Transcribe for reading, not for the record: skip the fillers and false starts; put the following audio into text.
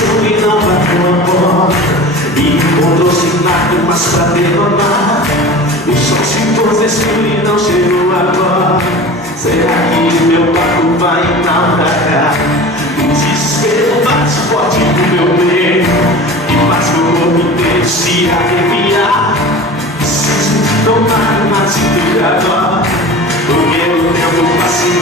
passou e não bateu a porta. E encontrou-se nada, mas pra detonar. O som se pôs escuro e não chegou agora. Será que meu barco vai naufragar? O desespero bate forte no meu peito e faz meu corpo inteiro se arrepiar. Preciso tomar uma atitude agora, porque o tempo passa e